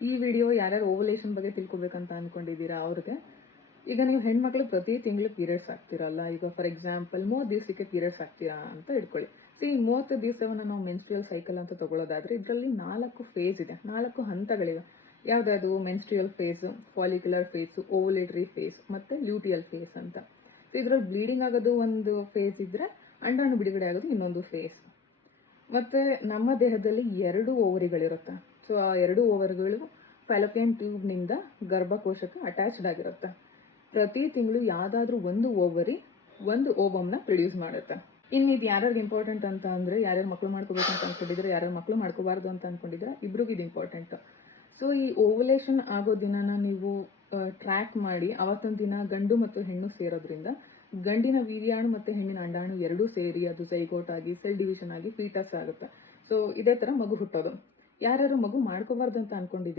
ಈ ವಿಡಿಯೋ ಯಾರ್ಯಾರು ಓವಲೇಷನ್ ಬಗ್ಗೆ ತಿಳ್ಕೊಬೇಕಂತ ಅನ್ಕೊಂಡಿದ್ದೀರಾ ಅವ್ರಿಗೆ. ಈಗ ನೀವು ಹೆಣ್ಮಕ್ಳು ಪ್ರತಿ ತಿಂಗಳು ಪೀರಿಯಡ್ಸ್ ಆಗ್ತಿರಲ್ಲ, ಈಗ ಫಾರ್ ಎಕ್ಸಾಂಪಲ್ 30 ದಿವಸಕ್ಕೆ ಪೀರಿಯಡ್ಸ್ ಆಗ್ತೀರಾ ಅಂತ ಇಟ್ಕೊಳ್ಳಿ. ಈ 30 ದಿವಸವನ್ನ ನಾವು ಮೆನ್ಸ್ಟ್ರಿಯಲ್ ಸೈಕಲ್ ಅಂತ ತಗೊಳ್ಳೋದಾದ್ರೆ ಇದರಲ್ಲಿ 4 ಫೇಸ್ ಇದೆ, 4 ಹಂತಗಳಿವೆ. ಯಾವ್ದಾದ್ರು menstrual phase, follicular phase, ovulatory phase ಮತ್ತೆ ಲ್ಯೂಟಿಯಲ್ ಫೇಸ್ ಅಂತ. ಇದ್ರಲ್ಲಿ ಬ್ಲೀಡಿಂಗ್ ಆಗೋದು ಒಂದು ಫೇಸ್ ಇದ್ರೆ ಅಂಡಾಣು ಬಿಡುಗಡೆ ಆಗೋದು ಇನ್ನೊಂದು ಫೇಸ್. ಮತ್ತೆ ನಮ್ಮ ದೇಹದಲ್ಲಿ 2 ಓವರಿಗಳಿರುತ್ತೆ. ಸೊ ಆ 2 ಓವರಿಗಳು ಫ್ಯಾಲೋಪಿಯನ್ ಟ್ಯೂಬ್ನಿಂದ ಗರ್ಭಕೋಶಕ್ಕೆ ಅಟ್ಯಾಚ್ಡ್ ಆಗಿರುತ್ತೆ. ಪ್ರತಿ ತಿಂಗಳು ಯಾವ್ದಾದ್ರೂ ಒಂದು ಓವರಿ ಒಂದು ಓವಮ್ನ ಪ್ರೊಡ್ಯೂಸ್ ಮಾಡುತ್ತೆ. ಇನ್ನು ಇದು ಯಾರ್ಯಾರಿಗೆ ಇಂಪಾರ್ಟೆಂಟ್ ಅಂತ ಅಂದ್ರೆ, ಯಾರ್ಯಾರು ಮಕ್ಕಳು ಮಾಡ್ಕೋಬೇಕು ಅಂತ ಅನ್ಕೊಂಡಿದ್ರೆ, ಯಾರ್ಯಾರು ಮಕ್ಕಳು ಮಾಡ್ಕೋಬಾರ್ದು ಅಂತ ಅನ್ಕೊಂಡಿದ್ರೆ ಇಬ್ರಿಗೂ ಇದು ಇಂಪಾರ್ಟೆಂಟ್. ಸೊ ಈ ಓವಲೇಷನ್ ಆಗೋ ದಿನನ ನೀವು ಟ್ರ್ಯಾಕ್ ಮಾಡಿ ಅವತ್ತೊಂದು ದಿನ ಗಂಡು ಮತ್ತು ಹೆಣ್ಣು ಸೇರೋದ್ರಿಂದ ಗಂಡಿನ ವೀರ್ಯಾಣು ಮತ್ತೆ ಹೆಣ್ಣಿನ ಅಂಡಾಣು ಎರಡೂ ಸೇರಿ ಅದು ಜೈಗೋಟ್ ಆಗಿ ಸೆಲ್ ಡಿವಿಷನ್ ಆಗಿ ಫೀಟಸ್ ಆಗುತ್ತೆ. ಸೊ ಇದೇ ತರ ಮಗು ಹುಟ್ಟೋದು. ಯಾರ್ಯಾರು ಮಗು ಮಾಡ್ಕೋಬಾರ್ದು ಅಂತ ಅನ್ಕೊಂಡಿದ್ದೀರಾ